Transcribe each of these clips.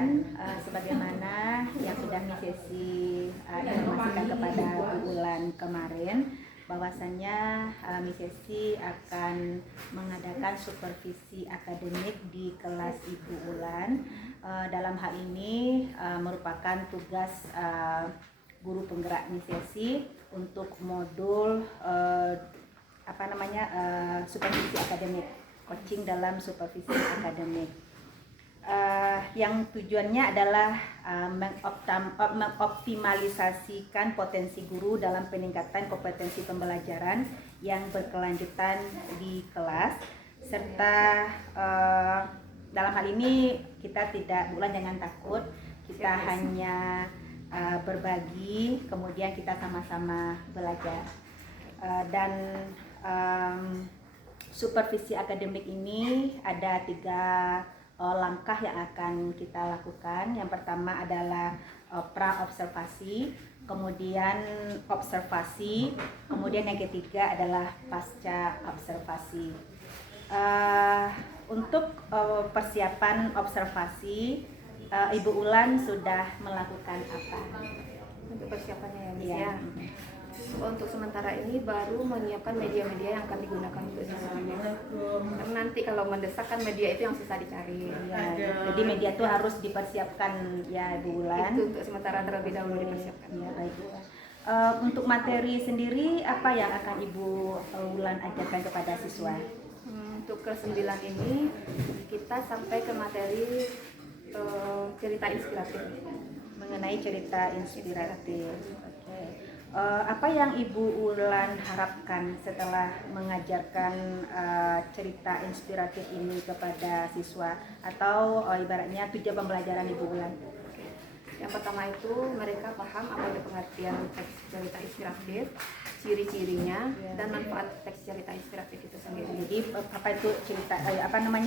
Ulan, sebagaimana yang sudah Miss Sesi informasikan kepada Bu Ulan kemarin, bahwasannya Miss Sesi akan mengadakan supervisi akademik di kelas Ibu Ulan. Dalam hal ini merupakan tugas guru penggerak Miss Sesi untuk modul supervisi akademik, coaching dalam supervisi akademik. Yang tujuannya adalah mengoptimalisasikan potensi guru dalam peningkatan kompetensi pembelajaran yang berkelanjutan di kelas, serta dalam hal ini kita tidak, bukan jangan takut, kita hanya berbagi, kemudian kita sama-sama belajar. Dan supervisi akademik ini ada 3 langkah yang akan kita lakukan. Yang pertama adalah pra-observasi, kemudian observasi, kemudian yang ketiga adalah pasca observasi. Untuk persiapan observasi, Ibu Ulan sudah melakukan apa? Untuk persiapannya ya, Miss ya. Untuk sementara ini baru menyiapkan media-media yang akan digunakan untuk siswanya. Karena nanti kalau mendesak kan media itu yang susah dicari. Ya, jadi media itu harus dipersiapkan ya Ibu Ulan. Itu untuk sementara terlebih dahulu dipersiapkan. Ya, baik. Untuk materi sendiri apa yang akan Ibu Ulan ajarkan kepada siswa? Untuk kelas 9 ini kita sampai ke materi cerita inspiratif. Mengenai cerita inspiratif. Oke. Apa yang Ibu Ulan harapkan setelah mengajarkan cerita inspiratif ini kepada siswa, atau ibaratnya tujuan pembelajaran Ibu Ulan? Yang pertama itu mereka paham apa itu pengertian teks cerita inspiratif, ciri-cirinya, dan manfaat teks cerita inspiratif itu sendiri. Jadi apa itu cerita,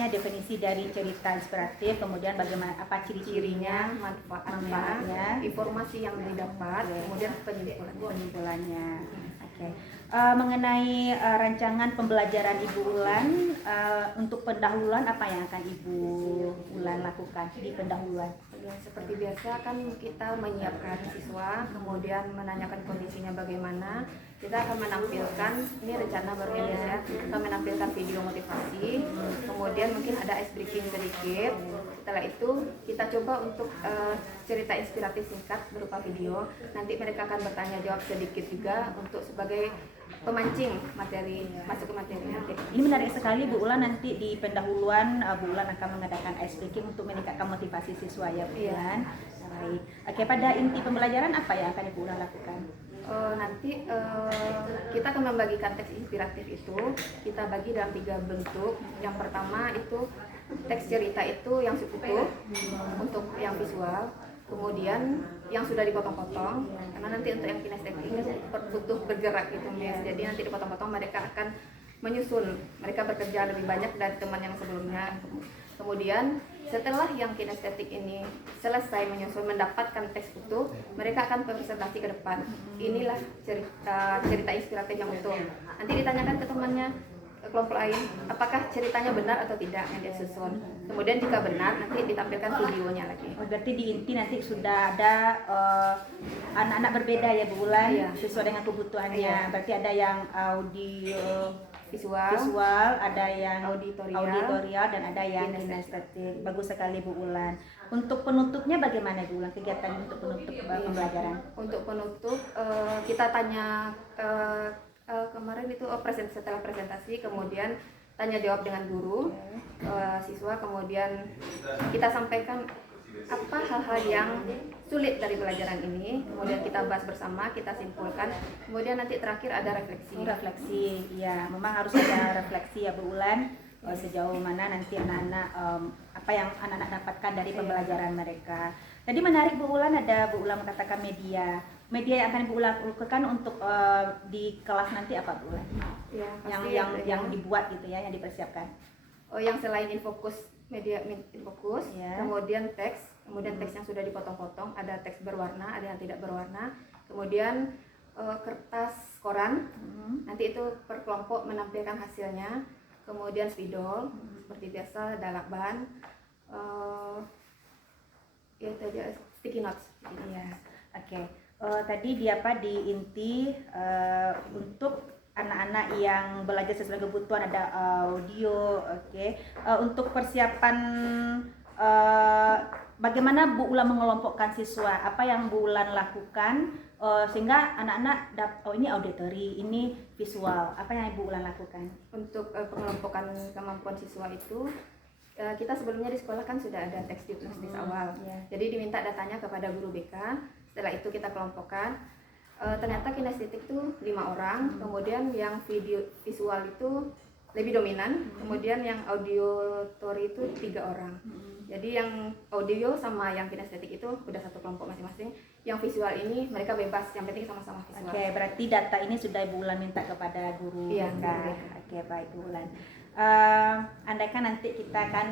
definisi dari cerita inspiratif, kemudian bagaimana apa ciri-cirinya, manfaatnya, informasi yang didapat, kemudian penyimpulannya. Oke. Mengenai rancangan pembelajaran Ibu Ulan, untuk pendahuluan apa yang akan Ibu Ulan lakukan di pendahuluan? Ya, seperti biasa kan kita menyiapkan siswa, kemudian menanyakan kondisinya bagaimana. Kita akan menampilkan, ini rencana baru ya, kita menampilkan video motivasi, kemudian mungkin ada ice breaking sedikit. Setelah itu kita coba untuk cerita inspiratif singkat berupa video. Nanti mereka akan bertanya jawab sedikit juga untuk sebagai pemancing materi, masuk ke materi nanti. Ini menarik sekali Bu Ulan, nanti di pendahuluan Bu Ulan akan mengadakan ice breaking untuk meningkatkan motivasi siswa ya Bu Ulan. Baik. Oke, pada inti pembelajaran apa yang akan Ibu Ulan lakukan? Nanti kita akan membagikan teks inspiratif itu, kita bagi dalam 3 bentuk. Yang pertama itu teks cerita itu yang seutuh untuk yang visual, kemudian yang sudah dipotong-potong, karena nanti untuk yang kinestetik butuh bergerak gitu Miss. Jadi nanti dipotong-potong, mereka akan menyusun, mereka bekerja lebih banyak dari teman yang sebelumnya. Kemudian setelah yang kinestetik ini selesai menyusun, mendapatkan teks utuh, mereka akan presentasi ke depan. Inilah cerita inspiratif yang utuh. Nanti ditanyakan ke temannya, ke kelompok lain, apakah ceritanya benar atau tidak yang dia susun. Kemudian jika benar, nanti ditampilkan videonya lagi. Berarti di inti nanti sudah ada anak-anak berbeda ya Bu Ulan, sesuai dengan kebutuhannya. Berarti ada yang audio visual, ada yang auditorial, dan ada yang kinestetik. Bagus sekali Bu Ulan. Untuk penutupnya bagaimana Bu Ulan, kegiatan untuk penutup pembelajaran? Untuk penutup kita tanya kemarin itu setelah presentasi, kemudian tanya jawab dengan guru, siswa, kemudian kita sampaikan apa hal-hal yang sulit dari pelajaran ini, kemudian kita bahas bersama, kita simpulkan, kemudian nanti terakhir ada refleksi. Ya, memang harus ada refleksi ya Bu Ulan, sejauh mana nanti anak-anak apa yang anak-anak dapatkan dari pembelajaran mereka. Tadi menarik Bu Ulan, ada Bu Ulan mengatakan media yang akan Bu Ulan lakukan untuk di kelas nanti apa Bu Ulan? Ya, yang dibuat gitu ya, yang dipersiapkan. Yang selain infokus, media infokus, kemudian teks yang sudah dipotong-potong, ada teks berwarna, ada yang tidak berwarna, kemudian kertas koran, nanti itu per kelompok menampilkan hasilnya, kemudian spidol, seperti biasa, ada lakban, Ya itu aja, sticky notes. Iya, oke. Tadi di apa di inti untuk anak-anak yang belajar sesuai kebutuhan ada audio, oke. Untuk persiapan eh, bagaimana Bu Ulan mengelompokkan siswa? Apa yang Bu Ulan lakukan sehingga anak-anak oh ini auditory, ini visual. Apa yang Bu Ulan lakukan? Untuk pengelompokan kemampuan siswa itu kita sebelumnya di sekolah kan sudah ada teks diagnostis awal. Yeah. Jadi diminta datanya kepada guru BK. Setelah itu kita kelompokkan. Ternyata kinestetik itu 5 orang, kemudian yang visual itu lebih dominan, kemudian yang auditory itu 3 orang. Jadi yang audio sama yang kinestetik itu udah satu kelompok masing-masing. Yang visual ini mereka bebas, yang penting sama-sama visual. Oke, berarti data ini sudah Bu Ulan minta kepada guru Iya, BK. guru BK. Oke, baik Bu Ulan. Andaikan nanti kita kan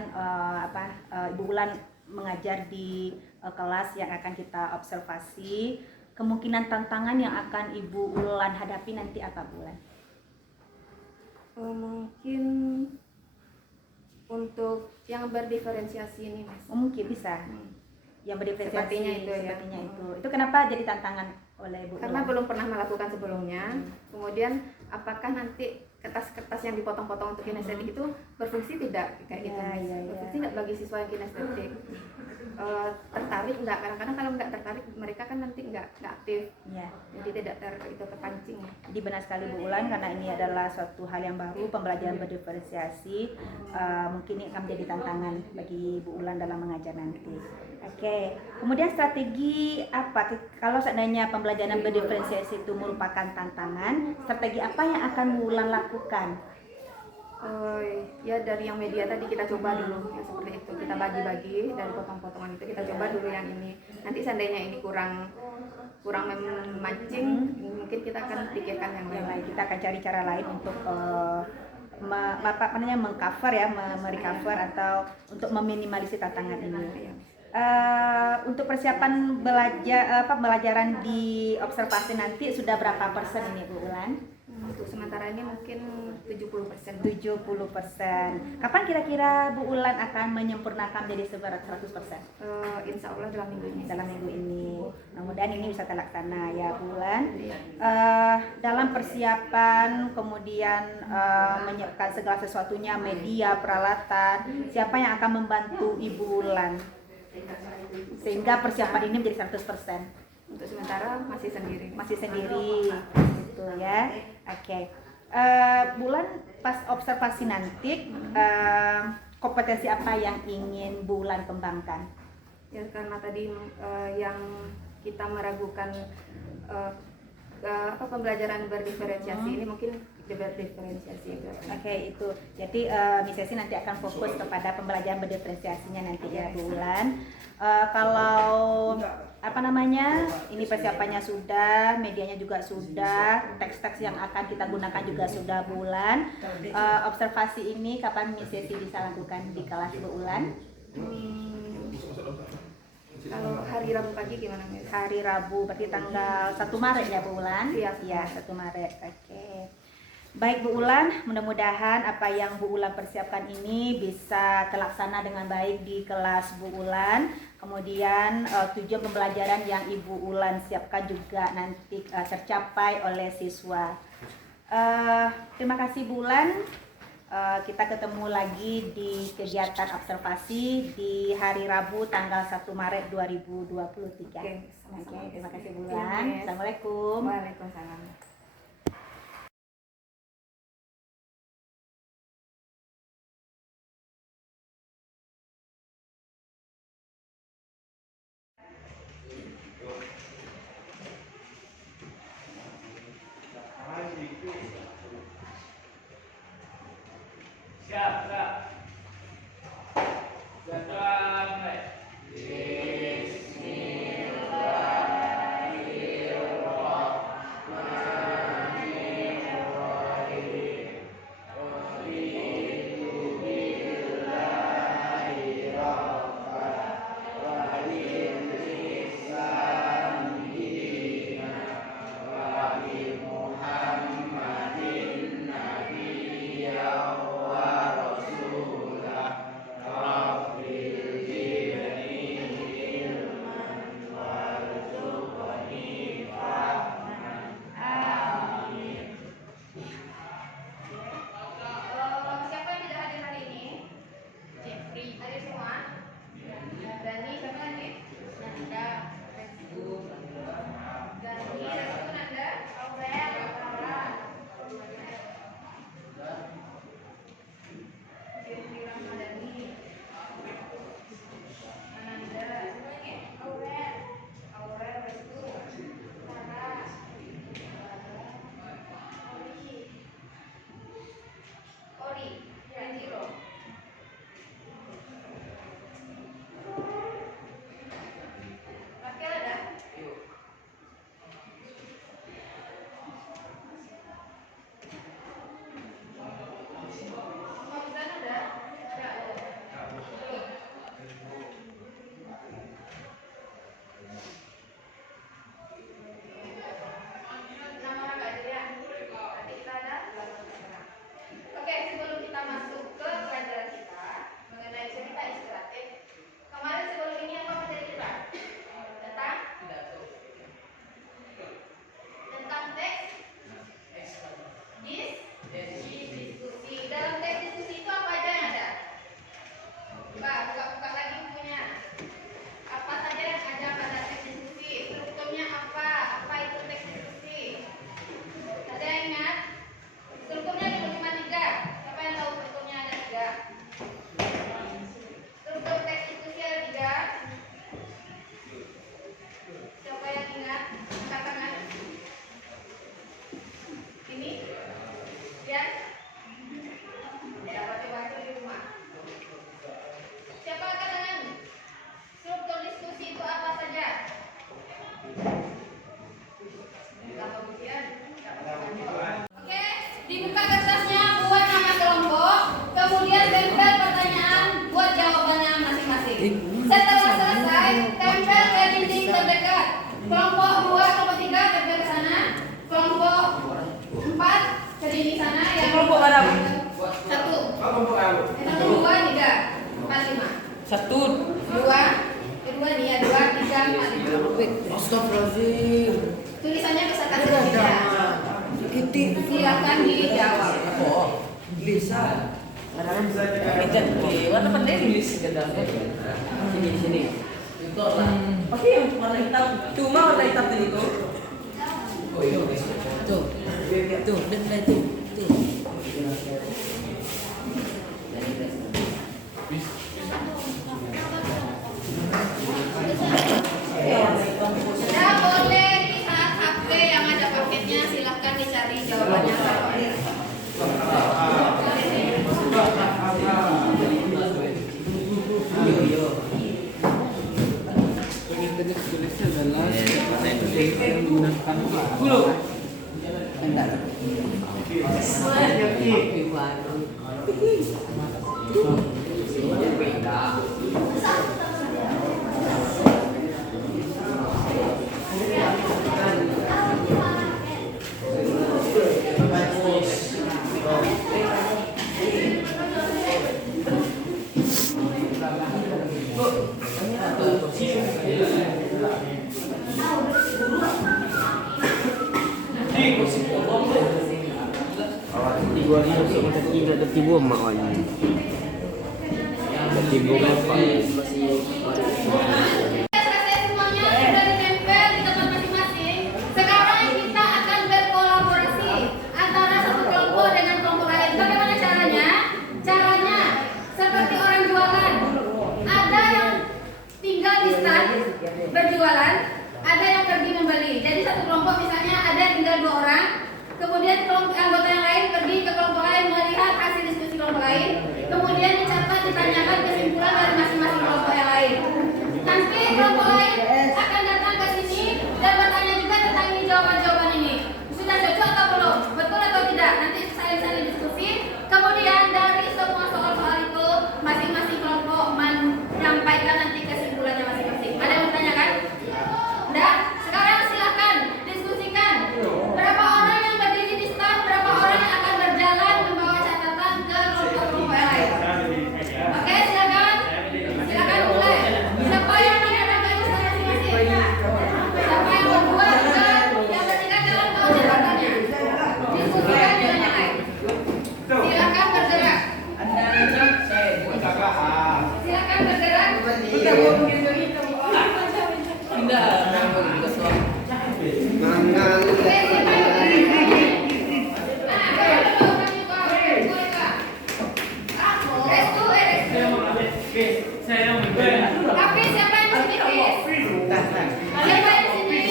Ibu Ulan mengajar di kelas yang akan kita observasi, kemungkinan tantangan yang akan Ibu Ulan hadapi nanti apa Bu Ulan? Mungkin untuk yang berdiferensiasi ini Mas. Mungkin bisa. Yang berdiferensiasi Sepertinya itu ya. sepertinya itu. Itu kenapa jadi tantangan oleh Bu Karena Ulan? belum pernah melakukan sebelumnya. Kemudian apakah nanti kertas-kertas yang dipotong-potong untuk kinestetik itu berfungsi tidak kayak gitu? Ya, ya, ya. Berfungsi nggak bagi siswa yang kinestetik? Tertarik nggak? Kadang-kadang kalau nggak tertarik mereka kan nanti nggak aktif. Ya. Jadi tidak terpancing. Jadi benar sekali Bu Ulan, karena ini adalah suatu hal yang baru, pembelajaran berdiferensiasi. Mungkin ini akan menjadi tantangan bagi Bu Ulan dalam mengajar nanti. Oke, kemudian strategi apa kalau seandainya pembelajaran berdiferensiasi itu merupakan tantangan? Strategi apa yang akan Bu Ulan lakukan? Ya dari yang media tadi kita coba dulu ya, seperti itu, kita bagi-bagi dari potong-potongan itu, kita coba dulu yang ini. Nanti seandainya ini kurang memancing, mungkin kita akan pikirkan yang lain. Kita akan cari cara lain untuk mengcover ya, merecover atau untuk meminimalisir tantangan ini. Untuk persiapan pembelajaran di observasi nanti sudah berapa persen ini Bu Ulan? Untuk sementara ini mungkin 70%. 70%. Kapan kira-kira Bu Ulan akan menyempurnakan menjadi 100%? Insya Allah dalam minggu ini. Dalam minggu ini. Mudah-mudahan ini bisa terlaksana ya Bu Ulan. Dalam persiapan, kemudian menyiapkan segala sesuatunya, media, peralatan, siapa yang akan membantu Ibu Ulan? Sehingga persiapan ini menjadi 100%. Untuk sementara masih sendiri. Masih sendiri, gitu ya. Oke. Bu Ulan pas observasi nanti, kompetensi apa yang ingin Bu Ulan kembangkan? Ya karena tadi yang kita meragukan pembelajaran berdiferensiasi ini mungkin berdiferensiasi itu. Oke, itu. Jadi Miss Sesi nanti akan fokus kepada pembelajaran berdiferensiasinya nanti ya Bu Ulan. Kalau ini persiapannya sudah, medianya juga sudah, teks-teks yang akan kita gunakan juga sudah Bu Ulan. Observasi ini kapan Miss Sesi bisa lakukan di kelas Bu Ulan? Kalau hari Rabu pagi gimana Miss? Hari Rabu, berarti tanggal 1 Maret ya Bu Ulan? Iya, 1 Maret. Oke. Baik Bu Ulan, mudah-mudahan apa yang Bu Ulan persiapkan ini bisa terlaksana dengan baik di kelas Bu Ulan. Kemudian tujuan pembelajaran yang Ibu Ulan siapkan juga nanti tercapai oleh siswa. Terima kasih Bu Ulan. Kita ketemu lagi di kegiatan observasi di hari Rabu tanggal 1 Maret 2023. Oke, terima kasih Bu Ulan. Assalamualaikum. Waalaikumsalam. Satu. Dua. Kedua nih ya, 2, 3, 4 itu. Astagfirullahaladzim. Tulisannya misalkan tidak. Silakan dijawab. Oh, Lisa. Warna pandai nulis kata. Sini. Itu lah. Pakai yang warna hitam. Cuma warna hitam tadi itu. Oh iya. Tuh. Dan itu. Tuh. Tidak boleh lihat HP yang ada paketnya, silahkan dicari jawabannya kalau ada. Tulisnya adalah yang menggunakan gulu. Awak ni masuk macam tiga ada tiba mak awak ni. Tiba apa? Selesai semuanya, sudah ditempel di tempat masing-masing. Sekarang kita akan berkolaborasi antara satu kelompok dengan kelompok lain. Bagaimana caranya? Caranya seperti orang jualan. Ada yang tinggal di stand berjualan, ada yang pergi membeli. Jadi satu kelompok misalnya ada yang tinggal 2 orang. Kemudian kelompok anggota yang lain pergi ke kelompok lain melihat hasil diskusi kelompok lain. Kemudian dicatat, ditanyakan kesimpulan dari masing-masing kelompok yang lain. Nanti kelompok lain akan datang ke sini dan bertanya juga tentang ini jawaban-jawaban ini. Sudah cocok atau belum? Betul atau tidak? Nanti saling-saling diskusi. Kemudian dari semua soal-soal itu masing-masing kelompok menyampaikan nanti kesimpulannya masing-masing. Ada yang bertanya kan? Udah? Sekarang silakan diskusikan. Berapa orang yang berdiri di stand, berapa orang yang akan berjalan membawa catatan ke kelompok-kelompok yang lain. Oke, silakan. Silakan mulai. Siapa yang menghadap ke stand masing-masing? Siapa yang berdua juga yang bertiga jalan bawa catatannya. Diskusikan dengan yang lain. Silakan bergerak. Silakan bergerak. Oke, siapa yang bergerak? Nah, kalau ada orang yang bawa mereka. Restu, restu. Tapi siapa yang di sini, Fis? Siapa yang di sini?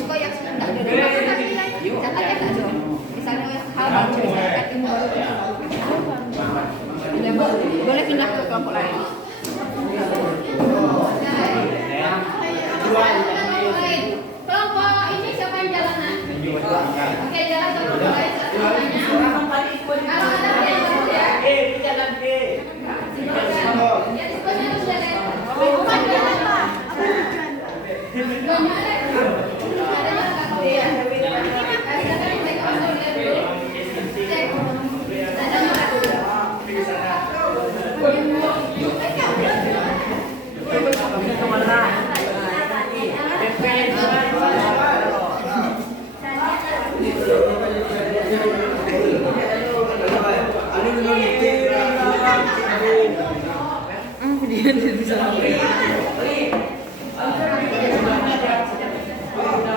Juga yang sudah misalnya hal boleh pindah ke kelompok lain. Kelompok ini siapa yang jalan? Oke, jalan ke kelompok lain. Kalau ada yang baru ya. Jalan B. Ya, disebutnya harus jalan.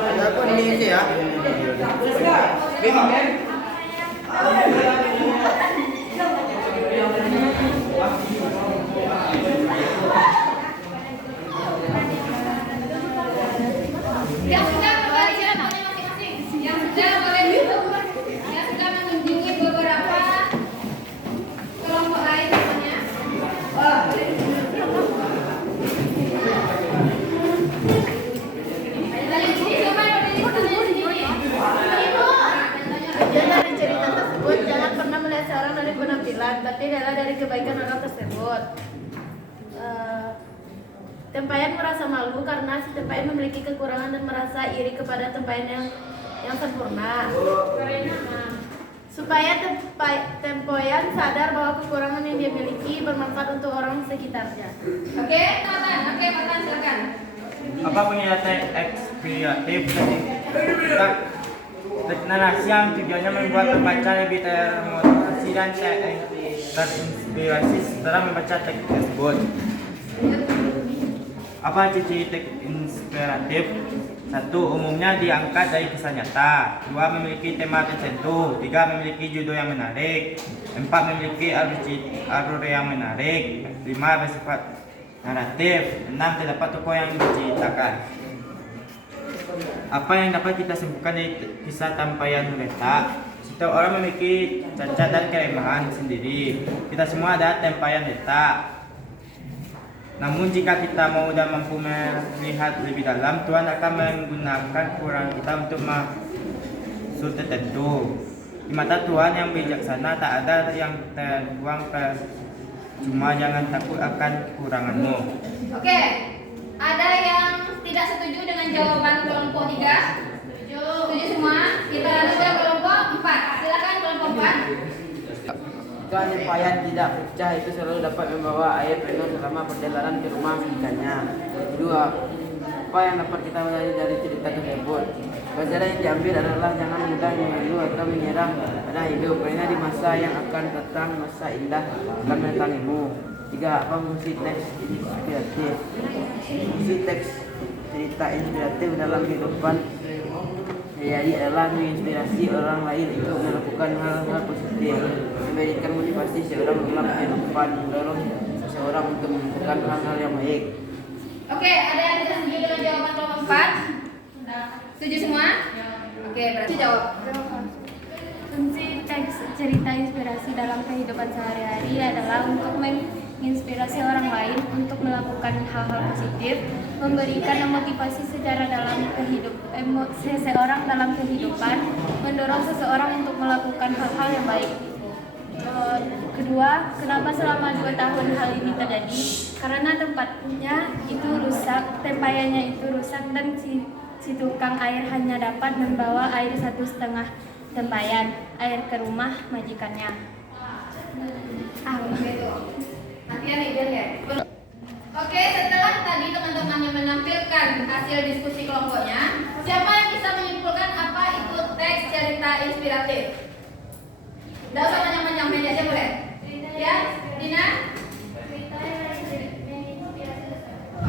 Ada apa ni ya? Yang sudah berbagi jawabannya masing-masing. Yang sudah boleh duduk. Yang sudah mengunjungi beberapa kelompok lain misalnya. Dari sini siapa yang berdiri di sini? Ibu. Jangan cerita tersebut jangan Tempayan merasa malu karena si tempayan memiliki kekurangan dan merasa iri kepada tempayan yang sempurna. Supaya tempoyan sadar bahwa kekurangan yang dia miliki bermanfaat untuk orang sekitarnya. Oke, Matan silakan. Apa punya ekspiratif narasi yang tujuannya membuat pembaca lebih termotivasi dan terinspirasi setelah membaca teks tersebut. Apa ciri teks inspiratif? 1. Umumnya diangkat dari kisah nyata. 2. Memiliki tema tertentu. 3. Memiliki judul yang menarik. 4. Memiliki alur yang menarik. 5. Bersifat naratif. 6. Terdapat tokoh yang diceritakan. Apa yang dapat kita simpulkan dari kisah Tempayan Letak? Setiap orang memiliki cacat dan kelemahan sendiri. Kita semua adalah tempayan letak. Namun jika kita mau dan mampu melihat lebih dalam, Tuhan akan menggunakan kekurangan kita untuk maksud tertentu. Di mata Tuhan yang bijaksana tak ada yang terbuang cuma jangan takut akan kekuranganmu. Oke, ada yang tidak setuju dengan jawaban kelompok 3? Setuju semua? Kita lanjut ke kelompok 4. Silakan kelompok 4. Jika tempayan tidak pecah itu selalu dapat membawa air penuh selama perjalanan ke rumah ikannya. Kedua, apa yang dapat kita pelajari dari cerita tersebut? Pelajaran yang diambil adalah jangan mudah mengeluh atau menyerah pada hidup, karena di masa yang akan datang masa indah akan mendatangimu. Tiga, apa fungsi teks inspiratif? Fungsi teks cerita inspiratif dalam kehidupan jadi adalah menginspirasi orang lain untuk melakukan hal-hal positif, memberikan motivasi seorang dalam kehidupan, mendorong seseorang untuk melakukan hal-hal yang baik. Oke, ada yang tidak setuju dengan jawaban kelompok 4? Setuju semua? Oke, berarti jawab. Fungsi teks cerita inspirasi dalam kehidupan sehari-hari adalah untuk menginspirasi orang lain untuk melakukan hal-hal positif, memberikan motivasi secara dalam seseorang dalam kehidupan, mendorong seseorang untuk melakukan hal-hal yang baik. Kedua, kenapa selama 2 tahun hal ini terjadi? Karena tempatnya itu rusak, tempayannya itu rusak dan si tukang air hanya dapat membawa air 1,5 tempayan air ke rumah majikannya. Oke, setelah tadi teman-temannya menampilkan hasil diskusi kelompoknya, siapa yang bisa menyimpulkan apa itu teks cerita inspiratif? Tidak usah panjang-panjang, meja aja boleh. Ya, Dina?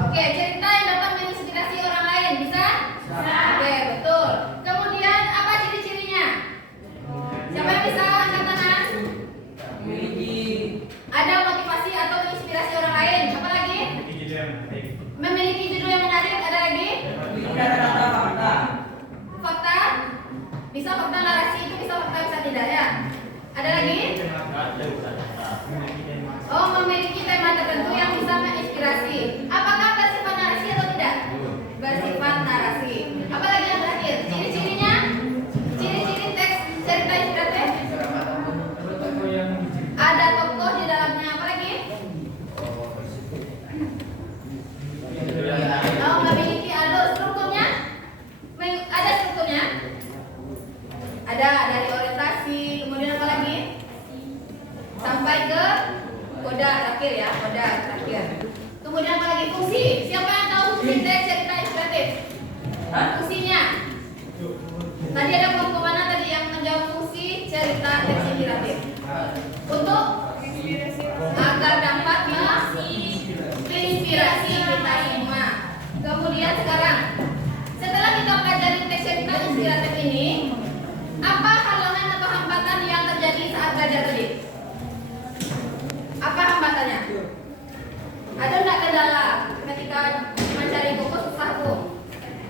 Oke, cerita yang dapat menginspirasi orang lain, bisa? Oke, betul. Kemudian apa ciri-cirinya? Siapa yang bisa angkat tangan? Ada motivasi atau menginspirasi orang lain. Apa lagi? Memiliki judul yang menarik. Ada lagi? Fakta. Bisa fakta narasi itu bisa fakta bisa tidak ya? Ada lagi? Oh, memiliki tema tertentu yang bisa menginspirasi. Apakah bersifat narasi atau tidak? Bersifat narasi. Apa lagi yang terakhir? Ciri-cirinya? Ciri-ciri teks cerita inspiratif? Ada tokoh di dalamnya. Apa lagi? Oh, memiliki alur. Strukturnya? Ada strukturnya? Ada dari orientasi. Kemudian apa lagi? Sampai ke koda terakhir ya. Koda terakhir. Kemudian apa lagi? Fungsi. Siapa yang tahu fungsi teks cerita inspiratif? Fungsinya? Tadi ada kelompok mana tadi yang menjawab fungsi cerita teks inspiratif? Untuk agar dapat menginspirasi kita semua. Kemudian sekarang, setelah kita pelajari teks cerita inspiratif ini, apa halangan atau hambatan yang terjadi saat belajar tadi? Apa hambatannya? Ada enggak kendala ketika mencari buku susah bu?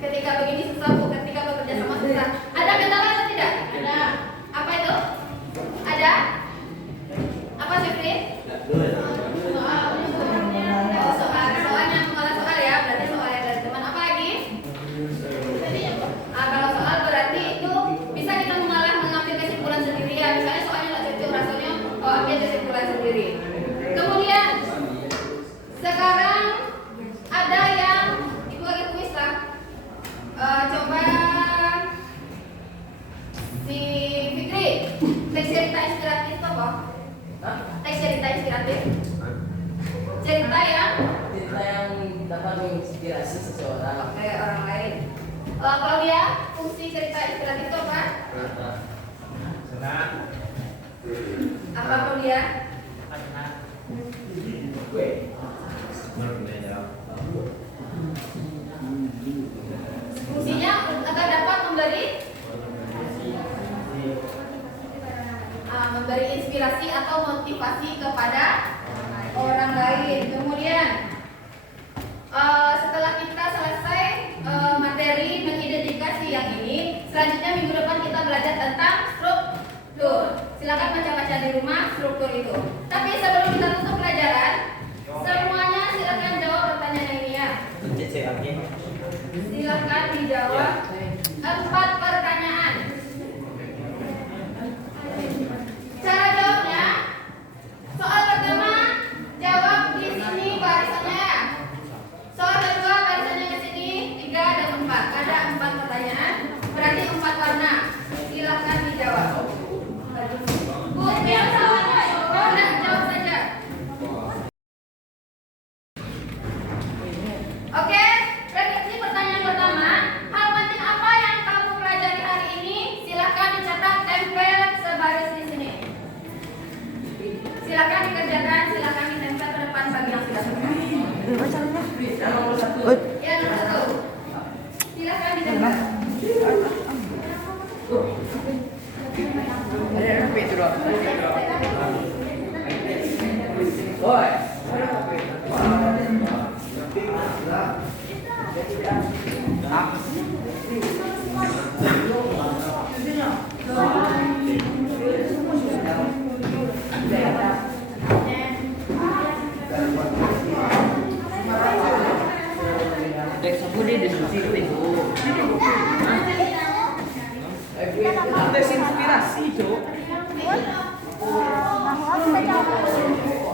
Ketika begini susah bu? Ketika bekerja sama susah? Ada kendala atau tidak? Ada. Apa itu? Ada? Apa Jeffrey? Soalnya mengolah soal ya, berarti soalnya dari teman. Apa lagi? Kalau soal berarti itu bisa kita mengambil kesimpulan sendiri ya. Misalnya soalnya nggak cocok rasanya, ambil kesimpulan sendiri. Kemudian sekarang ada cerita yang dapat menginspirasi seseorang. kayak orang lain. Kalau dia fungsi cerita inspiratif itu apa? Apa kalau dia? Fungsinya agar dapat memberi inspirasi atau motivasi kepada orang lain. Kemudian setelah kita selesai materi mengidentifikasi yang ini, selanjutnya minggu depan kita belajar tentang struktur. Silakan baca-baca di rumah struktur itu. Tapi sebelum kita tutup pelajaran, semuanya silakan jawab pertanyaan ini ya. Silakan dijawab 4 pertanyaan. Cara jawabnya, soal pertama jawab di sini barisannya ya. Soal kedua barisannya ke sini 3 dan 4. Ada 4 pertanyaan, berarti 4 warna. Silakan dijawab. Putih salahnya, udah jawab saja. Oke, prediksi pertanyaan pertama. Hal penting apa yang kamu pelajari hari ini? Silakan dicatat, tempel sebaris di sini. Silakan dikerjakan, silakan ditempel ke depan bagi yang sudah selesai. Ya, nomor 1. Silakan ditempel.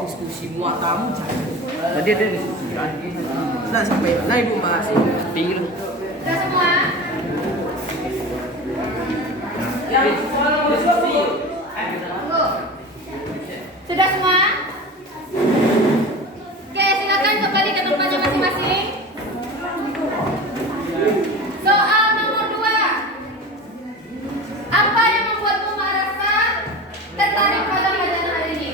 Diskusi muatamu tadi ada diskusi kan? Nah sampai mana ibu mas? Tinggal. Sudah semua? Tunggu. Sudah semua? Oke, silakan kembali ke tempatnya masing-masing. Soal nomor 2. Apa yang membuatmu merasa tertarik pada pelajaran hari ini?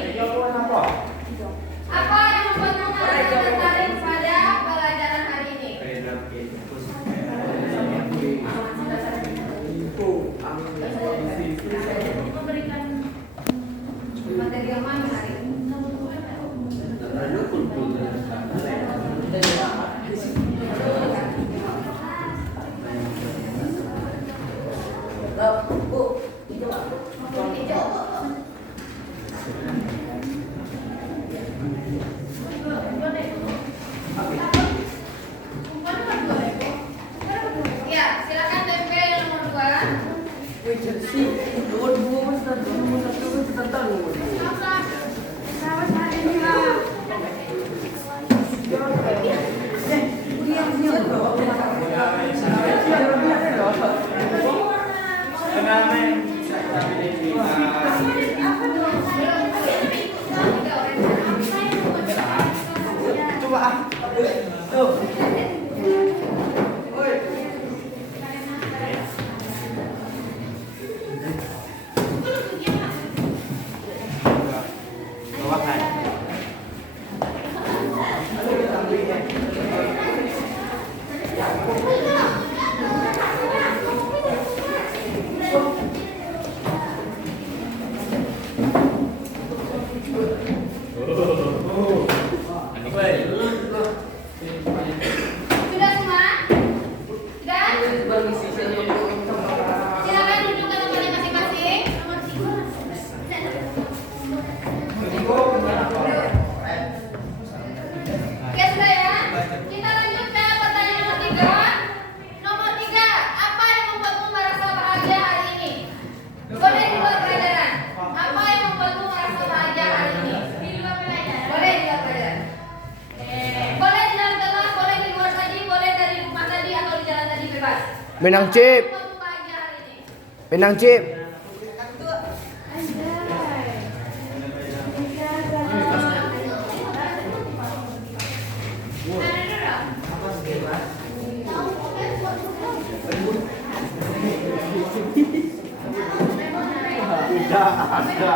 Apa yang membuatmu merasa tertarik pada pelajaran hari ini? Memberikan materi yang mana hari ini? Ya, silakan tempel yang nomor 2. Sudah semua? Sudah? Silakan duduk ke tempatnya masing-masing. Oke, sudah ya? Kita lanjut ke pertanyaan nomor 3. Nomor 3, apa yang membuatmu merasa bahagia hari ini? Boleh di luar pelajaran. Apa yang membuatmu merasa bahagia hari ini? Di luar pelajaran. Boleh di luar pelajaran. Boleh di dalam kelas, boleh di luar tadi, boleh dari rumah tadi atau di jalan tadi bebas. Menang chip, Apa yang membuatmu bahagia hari ini? menang chip. Tidak ada.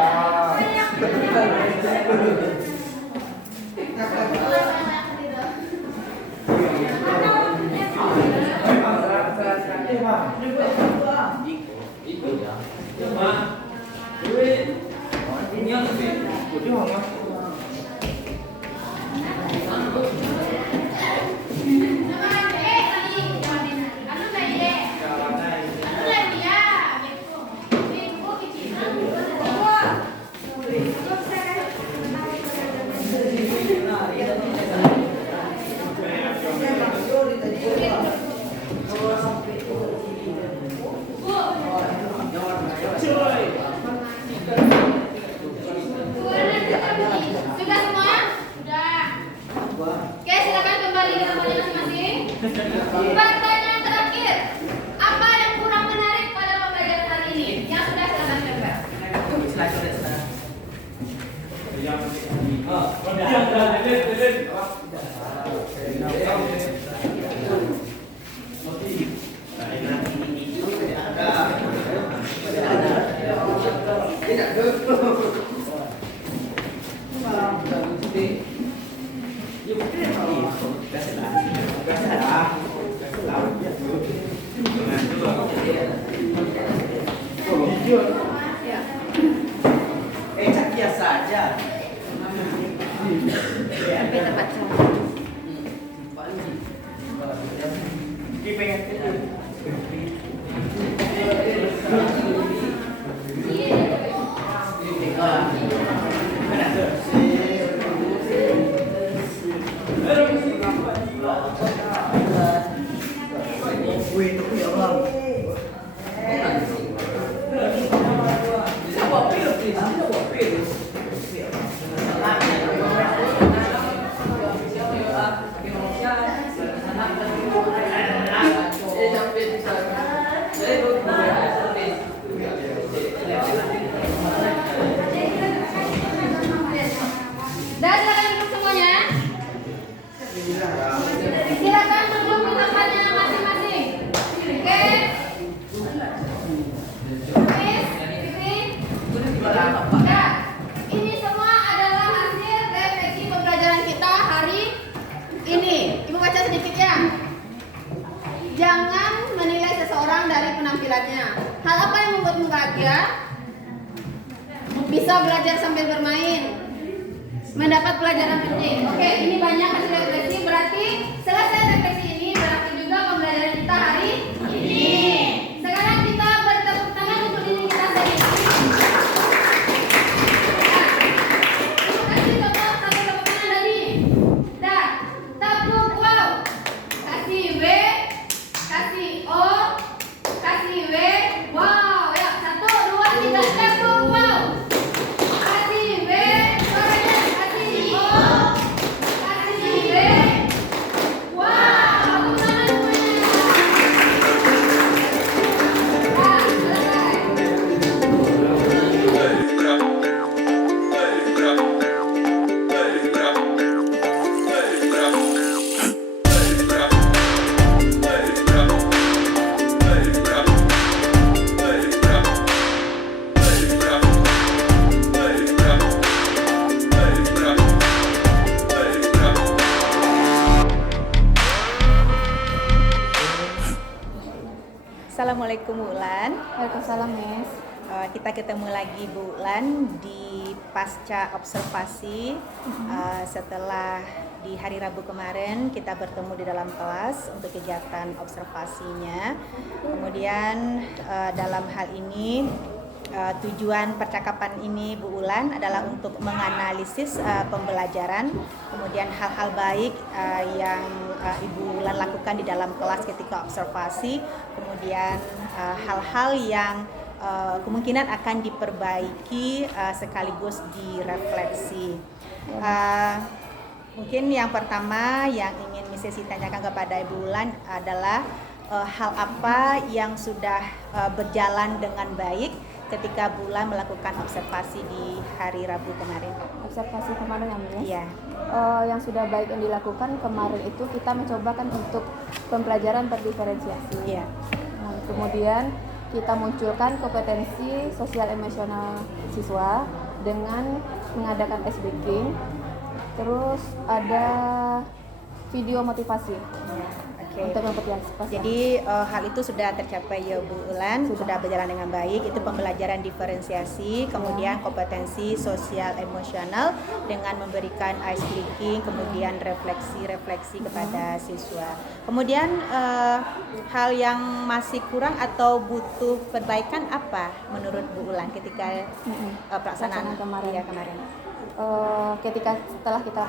Sudah semua? Sudah. Oke, silakan kembali ke tempatnya masing-masing. Pertanyaan terakhir, apa yang kurang menarik pada pembelajaran hari ini? Yang sudah silakan tempel. Biasa aja. Sampai tempat saya. Dan silakan duduk semuanya. Silakan duduk di tempatnya masing-masing. Oke. Miss, Siti. Ya, ini semua adalah hasil refleksi pembelajaran kita hari ini. Ibu baca sedikit ya. Jangan menilai seseorang dari penampilannya. Hal apa yang membuatmu bahagia? Bisa belajar sambil bermain. Mendapat pelajaran penting. Oke, ini banyak hasil refleksi. Berarti selesai refleksi ini berarti juga pembelajaran kita hari ini. Sekarang kita bertepuk tangan untuk diri kita sendiri. Terima kasih tepuk tangan dari. Dah, tepuk wow. Kasih W, kasih O, kasih W. Wow, ya 1, 2, 3, tepuk wow. Kasih W, suaranya kasih O, kasih W. Wow, tepuk tangan semuanya. Dah, selesai. Assalamualaikum Bu Ulan. Waalaikumsalam, Miss. Kita ketemu lagi Bu Ulan di pasca observasi. Setelah di hari Rabu kemarin kita bertemu di dalam kelas untuk kegiatan observasinya. Kemudian dalam hal ini tujuan percakapan ini Bu Ulan adalah untuk menganalisis pembelajaran, kemudian hal-hal baik yang Ibu Ulan lakukan di dalam kelas ketika observasi, kemudian hal-hal yang kemungkinan akan diperbaiki sekaligus direfleksi. Mungkin yang pertama yang ingin Miss Sesi tanyakan kepada Ibu Ulan adalah hal apa yang sudah berjalan dengan baik ketika bulan melakukan observasi di hari Rabu kemarin? Observasi kemarin yang Miss. Iya. Yang sudah baik yang dilakukan kemarin itu kita mencoba kan untuk pembelajaran berdiferensiasi. Iya. Nah, kemudian kita munculkan kompetensi sosial emosional siswa dengan mengadakan ice breaking. Terus ada video motivasi untuk motivasi. Jadi hal itu sudah tercapai ya Bu Ulan, sudah berjalan dengan baik. Itu pembelajaran diferensiasi, kemudian kompetensi sosial emosional dengan memberikan ice breaking, kemudian refleksi kepada siswa. Kemudian hal yang masih kurang atau butuh perbaikan apa menurut Bu Ulan ketika pelaksanaan kemarin? Ya, kemarin. Ketika setelah kita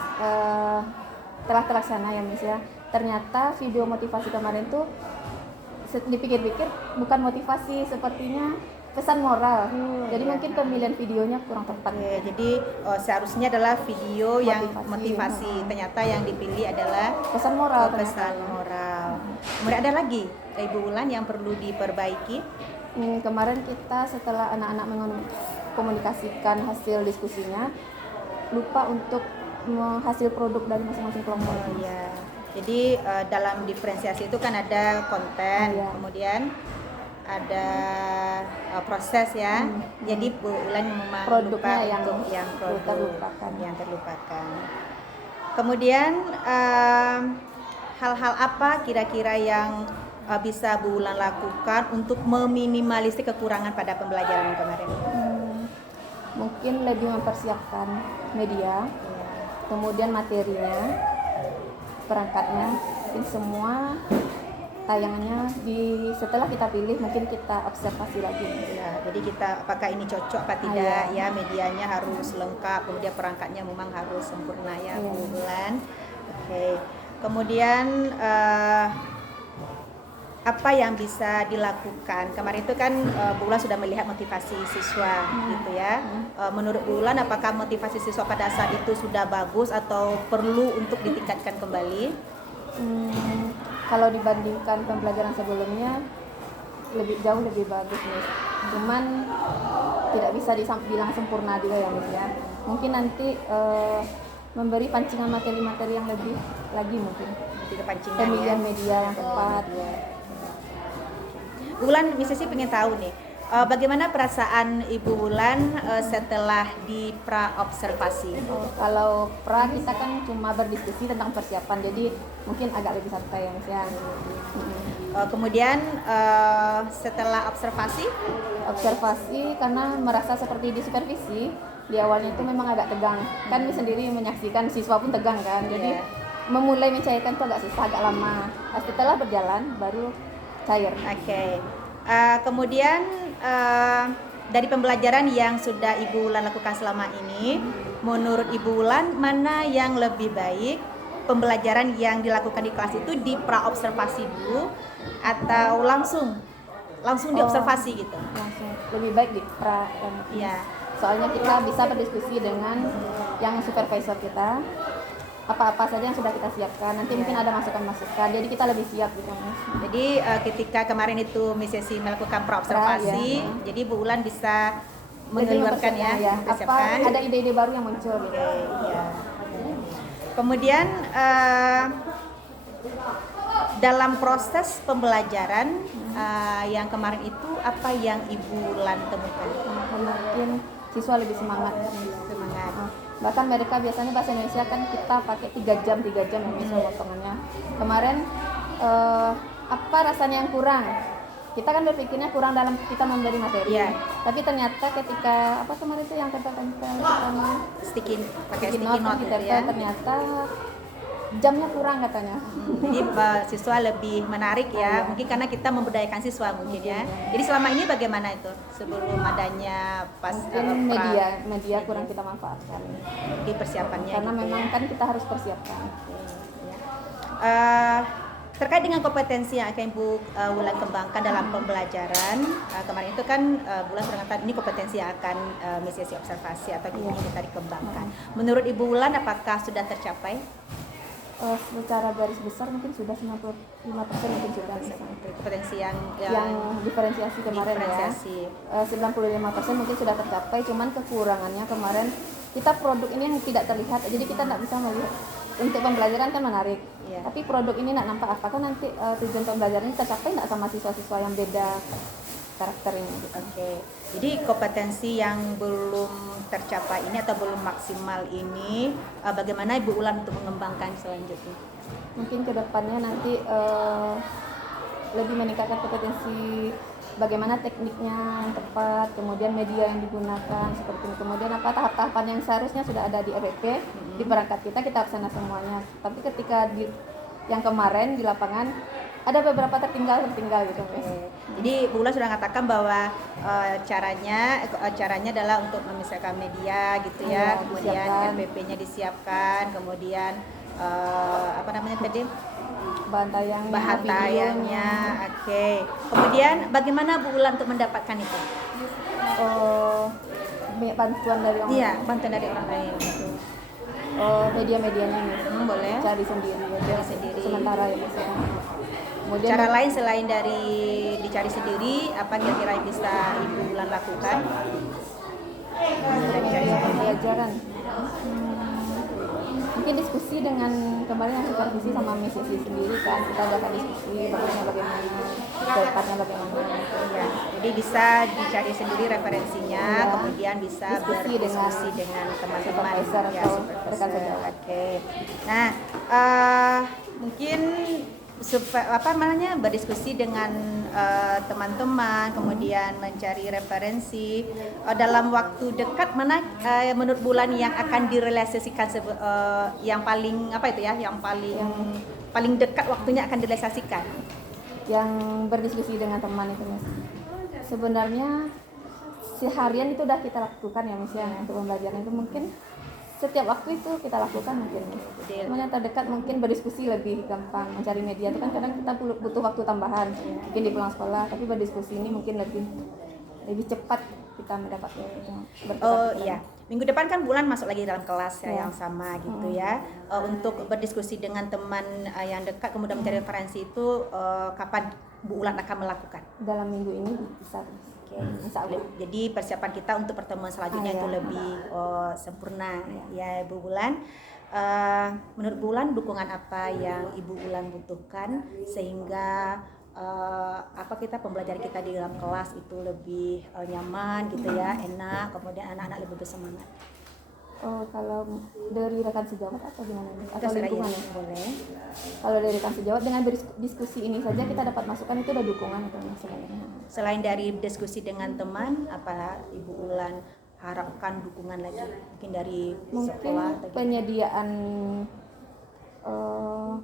telah terlaksana ya Miss ya, ternyata video motivasi kemarin tuh dipikir-pikir bukan motivasi, sepertinya pesan moral. Jadi mungkin pemilihan videonya kurang tepat. Ya, jadi seharusnya adalah video yang motivasi. Ternyata yang dipilih adalah pesan moral. Pesan moral. Kemudian ada lagi Ibu Ulan yang perlu diperbaiki. Kemarin kita setelah anak-anak mengkomunikasikan hasil diskusinya, lupa untuk hasil produk dari masing-masing kelompok. Iya. Jadi dalam diferensiasi itu kan ada konten, kemudian ada proses ya. Jadi Bu Ulan memang produknya lupa yang terlupakan. Kemudian hal-hal apa kira-kira yang bisa Bu Ulan lakukan untuk meminimalisir kekurangan pada pembelajaran kemarin? Mungkin lebih mempersiapkan media, kemudian materinya, perangkatnya, mungkin semua tayangannya setelah kita pilih mungkin kita observasi lagi. Ya, jadi kita apakah ini cocok apa tidak ya, medianya harus lengkap, kemudian perangkatnya memang harus sempurna ya Bu Ulan. Oke. Kemudian apa yang bisa dilakukan? Kemarin itu kan Bu Ulan sudah melihat motivasi siswa gitu ya. Menurut Bu Ulan apakah motivasi siswa pada saat itu sudah bagus atau perlu untuk ditingkatkan kembali? Kalau dibandingkan pembelajaran sebelumnya jauh lebih bagus Miss. Cuman tidak bisa dibilang sempurna juga ya Miss ya. Mungkin nanti memberi pancingan materi-materi yang lebih lagi mungkin. Pemilihan media yang tepat. Ulan, Miss Sesi pengen tahu nih, bagaimana perasaan Ibu Ulan setelah di pra-observasi? Kalau pra kita kan cuma berdiskusi tentang persiapan, jadi mungkin agak lebih santai ya Miss ya. Kemudian setelah observasi karena merasa seperti disupervisi, di awalnya itu memang agak tegang. Kan Miss sendiri menyaksikan siswa pun tegang kan, jadi memulai mencairkan itu agak susah, agak lama. Setelah berjalan baru cair. Oke. Kemudian dari pembelajaran yang sudah Ibu Ulan lakukan selama ini, menurut Ibu Ulan mana yang lebih baik? Pembelajaran yang dilakukan di kelas itu di pra-observasi dulu atau langsung diobservasi gitu? Langsung. Lebih baik di pra. Iya. Soalnya kita bisa berdiskusi dengan yang supervisor kita. Apa-apa saja yang sudah kita siapkan, nanti mungkin ada masukan-masukan, jadi kita lebih siap gitu Mas. Jadi ketika kemarin itu Miss Sesi melakukan pra-observasi, jadi Bu Ulan bisa mengeluarkan mempersiapkan. Ada ide-ide baru yang muncul gitu. Ya. Kemudian dalam proses pembelajaran yang kemarin itu apa yang Ibu Ulan temukan? Mungkin siswa lebih semangat. Bahkan mereka biasanya bahasa Indonesia kan kita pakai 3 jam ya potongannya. Kemarin apa rasanya yang kurang? Kita kan berpikirnya kurang dalam kita memberi materi. Tapi ternyata ketika kemarin itu yang tempel-tempel sticky note gitu ya. Ternyata jamnya kurang katanya. Jadi siswa lebih menarik ya, mungkin karena kita memberdayakan siswa mungkin ya. Jadi selama ini bagaimana itu sebelum adanya media kurang kita manfaatkan. Di persiapannya. Karena gitu memang kan kita harus persiapkan. Terkait dengan kompetensi yang akan Ibu Ulan kembangkan dalam pembelajaran, kemarin itu kan Bu Ulan sudah mengatakan ini kompetensi yang akan Miss Sesi observasi atau kita dikembangkan. Menurut Ibu Ulan apakah sudah tercapai? Secara garis besar mungkin sudah 95% mungkin sudah. Itu potensi yang Diferensiasi kemarin diferensiasi. ya. 95% mungkin sudah tercapai, cuman kekurangannya kemarin kita produk ini yang tidak terlihat, jadi kita tidak bisa melihat. Untuk pembelajaran kan menarik, Iya. tapi produk ini tidak nampak. Apakah nanti tujuan pembelajaran ini tercapai tidak sama siswa-siswa yang beda karakter ini gitu. Oke, jadi kompetensi yang belum tercapai ini atau belum maksimal ini, bagaimana Ibu Ulan untuk mengembangkan selanjutnya? Mungkin kedepannya nanti lebih meningkatkan kompetensi bagaimana tekniknya yang tepat, kemudian media yang digunakan seperti itu. Kemudian apa tahap-tahapan yang seharusnya sudah ada di RPP, di perangkat kita laksana semuanya. Tapi ketika yang kemarin di lapangan ada beberapa tertinggal gitu. Jadi Bu Ulan sudah mengatakan bahwa caranya adalah untuk memisahkan media gitu ya, Iya, kemudian disiapkan. RPP-nya disiapkan, kemudian apa namanya tadi, Bahan tayangnya, oke. Kemudian bagaimana Bu Ulan untuk mendapatkan itu? bantuan dari orang Iya, bantuan dari orang lain. media-medianya ini. Boleh. Cari sendiri aja. Cari sendiri. Sementara ya misalnya. Kemudian Cara lain selain dari dicari sendiri, apa kira-kira yang bisa Ibu Ulan lakukan? pembelajaran. Mungkin diskusi dengan kemarin yang supervisi sama Miss Yesi sendiri kan, kita ada diskusi bagaimana kedepannya bagaimana. Ya, jadi bisa dicari sendiri referensinya, Iya. kemudian bisa Diskusi berdiskusi dengan teman-teman supervisor ya, atau supervisor. rekan sejawat. Oke. Nah, mungkin berdiskusi dengan teman-teman, kemudian mencari referensi dalam waktu dekat mana menurut bulan yang akan direalisasikan yang paling paling dekat waktunya akan direalisasikan. Yang berdiskusi dengan teman itu Mas. Sebenarnya seharian itu udah kita lakukan ya Mas ya, untuk pembelajaran itu mungkin setiap waktu itu kita lakukan mungkin. Cuman yang terdekat mungkin berdiskusi lebih gampang. Mencari media itu kan kadang kita butuh waktu tambahan mungkin di pulang sekolah, tapi berdiskusi ini mungkin lebih cepat kita mendapatkan itu. Oh iya, minggu depan kan bulan masuk lagi dalam kelas ya, yang sama gitu ya. Untuk berdiskusi dengan teman yang dekat kemudian mencari referensi itu kapan Bu Ulan akan melakukan? Dalam minggu ini bisa. Insya Allah. Jadi persiapan kita untuk pertemuan selanjutnya itu lebih sempurna ya Ibu Ulan. Menurut Bu Ulan dukungan apa yang Ibu Ulan butuhkan sehingga kita pembelajaran kita di dalam kelas itu lebih nyaman gitu ya, enak, kemudian anak-anak lebih bersemangat. Kalau dari rekan sejawat atau gimana? Atau Terserah lingkungan ya, ya? boleh. Kalau dari rekan sejawat dengan diskusi ini saja kita dapat masukan itu udah dukungan itu sebenarnya. Selain dari diskusi dengan teman, apa Ibu Ulan harapkan dukungan lagi? Mungkin dari Mungkin sekolah atau gimana? penyediaan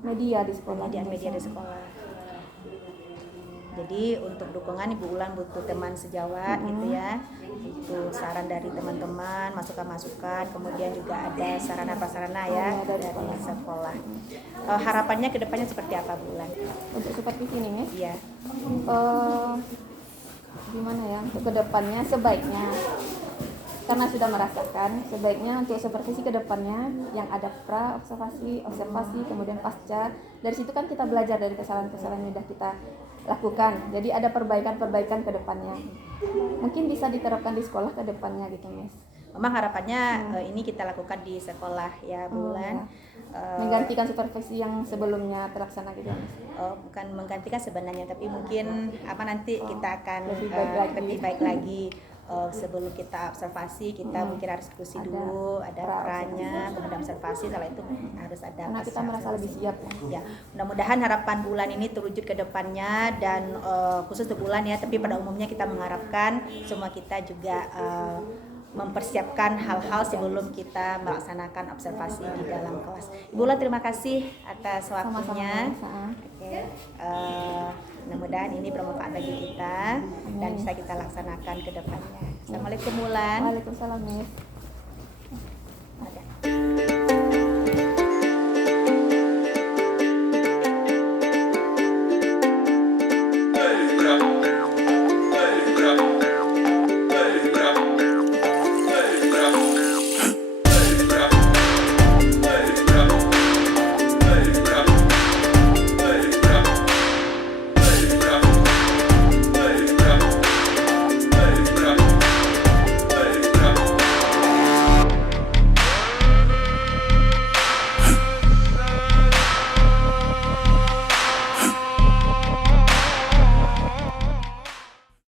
media di sekolah. Media di sekolah. Jadi untuk dukungan Ibu Ulan butuh teman sejawat gitu ya, butuh saran dari teman-teman, masukan-masukan, kemudian juga ada sarana prasarana ya dari sekolah. Harapannya ke depannya seperti apa Bu Ulan? Untuk supervisi ini Miss, Iya. gimana ya untuk kedepannya sebaiknya karena sudah merasakan sebaiknya untuk supervisi kedepannya yang ada observasi kemudian pasca, dari situ kan kita belajar dari kesalahan-kesalahan yang sudah kita lakukan, jadi ada perbaikan kedepannya mungkin bisa diterapkan di sekolah kedepannya gitu Mas. Memang harapannya ini kita lakukan di sekolah ya Bu Ulan. Menggantikan supervisi yang sebelumnya terlaksana gitu Mas. Bukan menggantikan sebenarnya, tapi mungkin nanti kita akan lebih baik lagi. Sebelum kita observasi kita mungkin harus diskusi dulu, ada perannya, kemudian observasi, setelah itu harus ada karena kita merasa lebih siap ya. Mudah-mudahan harapan bulan ini terwujud ke depannya dan khusus untuk bulan ya, tapi pada umumnya kita mengharapkan semua kita juga mempersiapkan hal-hal sebelum kita melaksanakan observasi di dalam kelas. Ibu Ulan terima kasih atas waktunya. Oke. Mudah-mudahan ini bermanfaat bagi kita dan bisa kita laksanakan ke depannya. Assalamualaikum Ulan. Waalaikumsalam Miss.